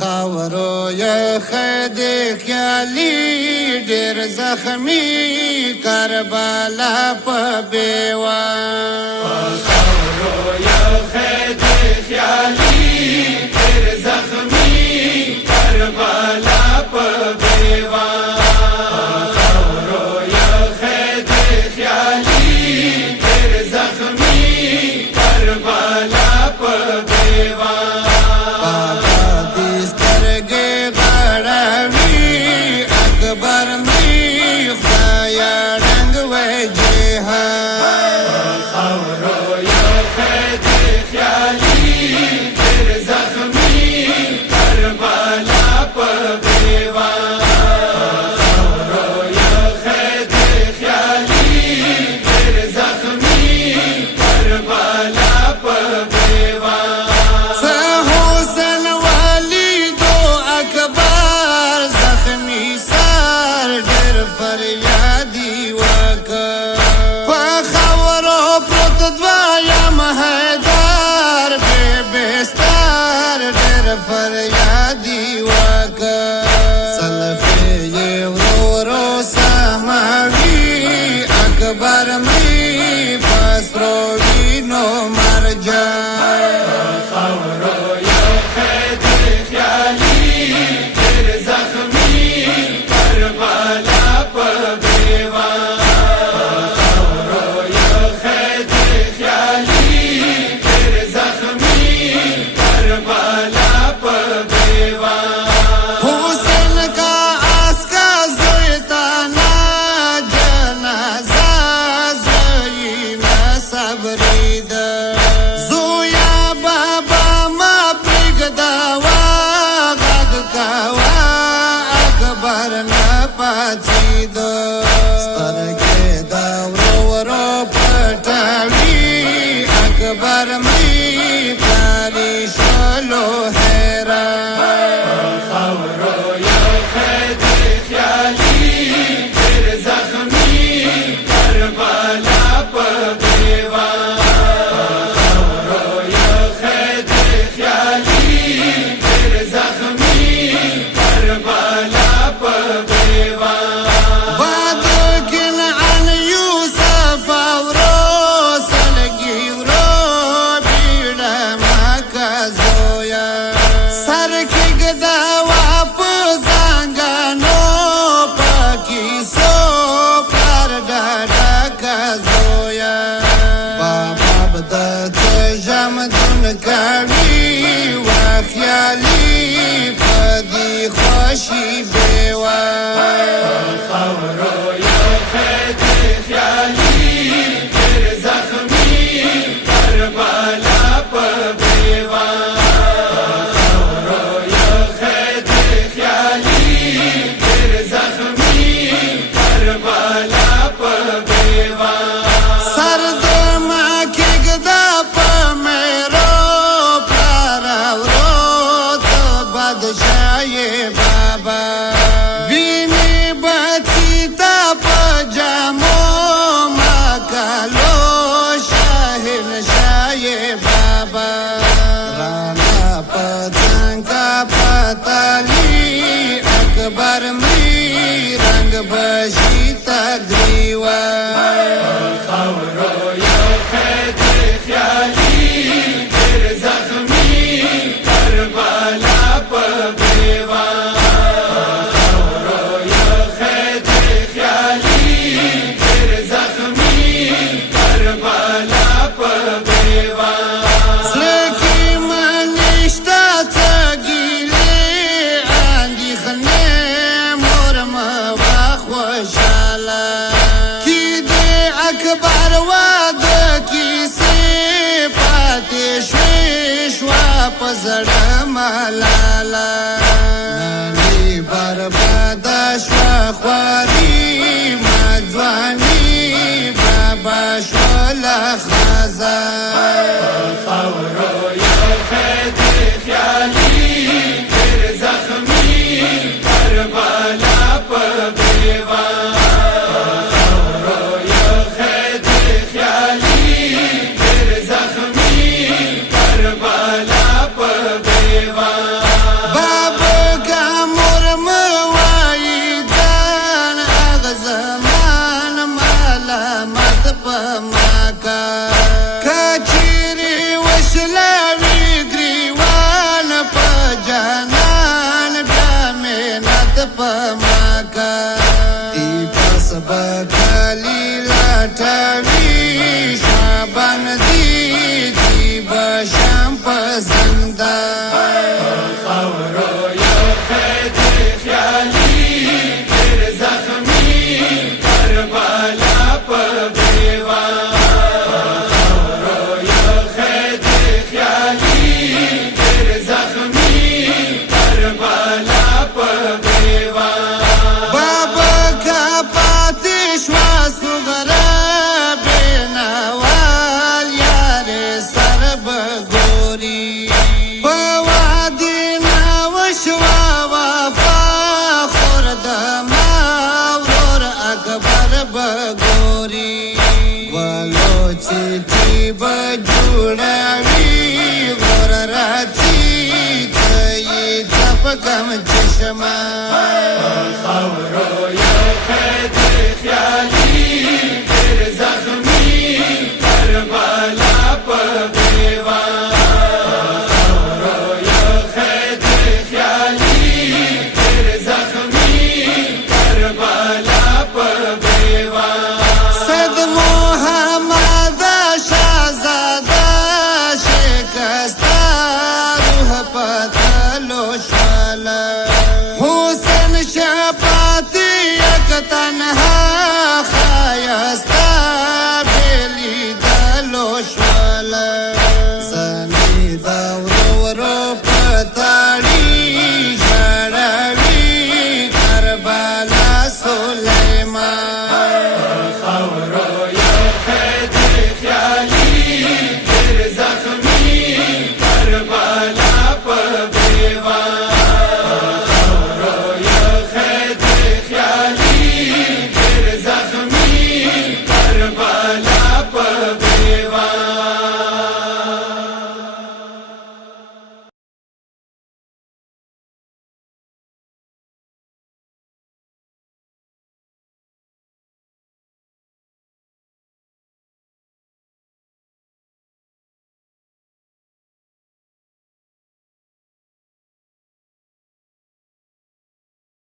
خاورو یخ د خیالي ډېر زخمي کربلا په بیوا خاورو یخ د خیالي ډېر زخمي کربلا په بیوا خاورو یخ د خیالي ډېر زخمي کربلا په بیوا فریادی وکا سلفی ورورو سماوی اکبر می پسروی نو مرجا خاورو یخ د خیالي ډېر زخمي کربلا په بیوا خاورو یخ د خیالي ډېر زخمي کربلا حسین کا آس کا زیتانا جنازہ زینا صبرید زویا بابا ما پرگداوا غد کوا اکبر نپاتید سترگی داورو ورو پتاوی اکبر می پاری شلو کاوی و خیالی پدی خوشی بیوا خاورو یخ د خیالي ډېر زخمي کربلا په بیوا خاورو یخ د خیالي ډېر زخمي کربلا په بیوا سرد ما کېږده په شای بابا ویني بچی تا پجامو مکالو شاهن شای بابا رانا پتنگ کا پتالی اکبر می رنگ بشی تگریوا خاورو یخ د خیالي ډېر زخمي کربلا په بیوا خاورو یخ د خیالي ډېر زخمي کربلا په بیوا زلکی منشتا تگیلی اندیخنه مورم و خوشالا کی دی اکبر واد کیسی پاتی شویش و پزر ملالا نانی بربادا شو خواری مجوانی بابا شو لخزا خاورو یخ د خیالي ډېر زخمي کربلا په بیوا خاورو یخ د خیالي ډېر زخمي کربلا په بیوا بابا خید خیالی ډېر زخمی کربلا په دیوان خاورو خید خیالی ډېر زخمی کربلا په دیوان بابا کا پاتې شوه صغرا بېنوال یار سر به ګوري په وادي نه وشوه وفا خور د ما ورور اکبر به ګوري ولو چیټي به جوړوي غور راځي ته یې ځپ کم چشمه خاورو خید خیالی ډېر زخمی کربلا په دیوان خاورو خید خیالی ډېر زخمی کربلا په دیوان صد محمد شهزاده شکسته روح پتلو شواله